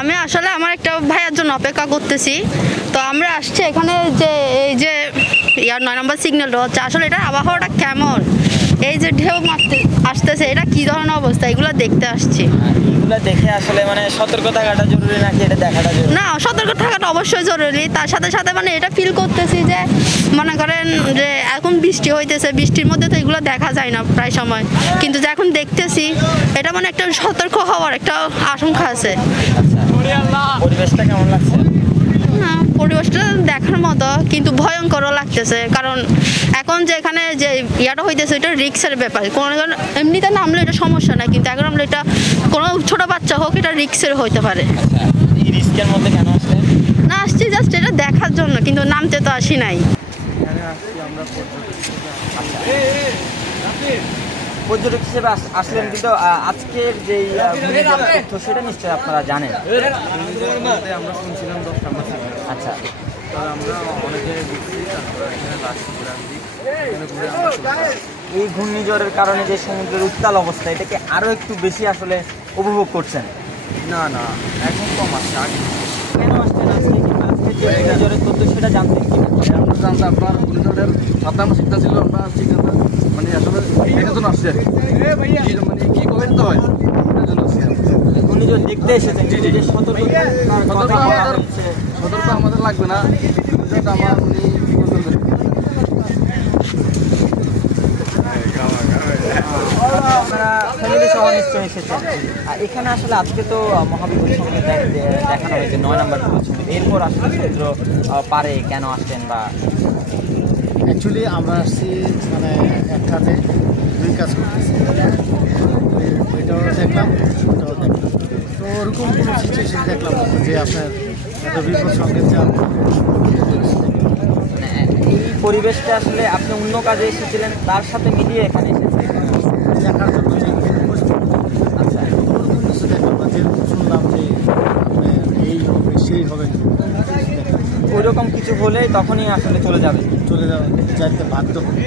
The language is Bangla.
আমি আসলে আমার একটা ভাইয়ের জন্য অপেক্ষা করতেছি। তো আমরা আসছি এখানে যে এই যে 9 নম্বর সিগন্যালটা হচ্ছে, আসলে এটা আবহাওয়াটা কেমন, এই যে ঢেউ মারতে আসতেছে, এটা কি ধরনের অবস্থা, এগুলো দেখতে আসছি। এগুলো দেখে আসলে মানে সতর্ক থাকাটা জরুরি নাকি এটা দেখাটা জরুরি? না, সতর্ক থাকাটা অবশ্যই জরুরি। তার সাথে সাথে মানে এটা ফিল করতেছি যে মনে করেন যে এখন বৃষ্টি হইতেছে, বৃষ্টির মধ্যে তো এগুলো দেখা যায় না প্রায় সময়, কিন্তু যে এখন দেখতেছি এটা মানে একটা সতর্ক হওয়ার একটা আশঙ্কা আছে। পরিবেশটা কেমন লাগছে? না, পরিবেশটা দেখার মতো, কিন্তু ভয়ঙ্করও লাগতেছে। কারণ এখন যে এখানে যে ইয়াটা হইতেছে এটা রিক্সের ব্যাপার। কোনো এমনিতে নামলে এটা সমস্যা না, কিন্তু এখন নামলে এটা কোনো ছোট বাচ্চা হোক এটা রিক্সের হইতে পারে। এই রিস্কের মধ্যে কেন আসলেন? না, আসছি জাস্ট এটা দেখার জন্য, কিন্তু নামতে তো আসি নাই। পর্যটক হিসেবে আসলেন, কিন্তু আজকের যে তথ্য সেটা নিশ্চয়ই আপনারা জানেন। আমরা শুনছিলাম 10 নম্বর। আচ্ছা, আমরা অনেকে এই ঘূর্ণিঝড়ের কারণে যে সমুদ্রের উত্তাল অবস্থা, এটাকে আরো একটু বেশি আসলে উপভোগ করছেন? না এখন কম আসছে। আগে কেন আসছেন আজকে? আজকে যে ঘূর্ণিঝড়ের তথ্য সেটা জানতেন কিনা? আমরা জানতাম আপনার ঘূর্ণিঝড়ের সাবধান শিক্ষা ছিল, আমরা ঠিকানা মানে আসলে এটার জন্য আসছি আর কি। মানে কি করতে হয় এটার জন্য আসছি। ঘূর্ণিঝড় দেখতে এসেছেন? জি। যে সতর্ক আমাদের লাগবে না, যেটা আমার উনি পছন্দ। আপনারা ফ্যামিলি সহ নিশ্চয়ই এসেছেন। এখানে আসলে আজকে তো মহাবিপদ সঙ্গে দেখানো হয়েছে 9 নম্বর ছবি। এরপর আসলে সমুদ্র পারে কেন আসছেন? বা অ্যাকচুয়ালি আমরা আসছি মানে একসাথে দুই কাজ করতেছি, ওইটাও দেখলাম ওটাও দেখলাম। তো ওরকম কোনো সিচুয়েশন দেখলাম না যে আপনার এত বিপদ সঙ্গে মানে এই পরিবেশটা আসলে আপনি অন্য কাজে এসেছিলেন, তার সাথে মিলিয়ে এখানে এসেছেন দেখার জন্য যে আচ্ছা, ওরকম কিছু দেখলাম না যে শুনলাম যে আপনার এই হবে সেই হবে, ওইরকম কিছু হলেই তখনই আসলে চলে যাবে যাইতে বাধ্য হবে।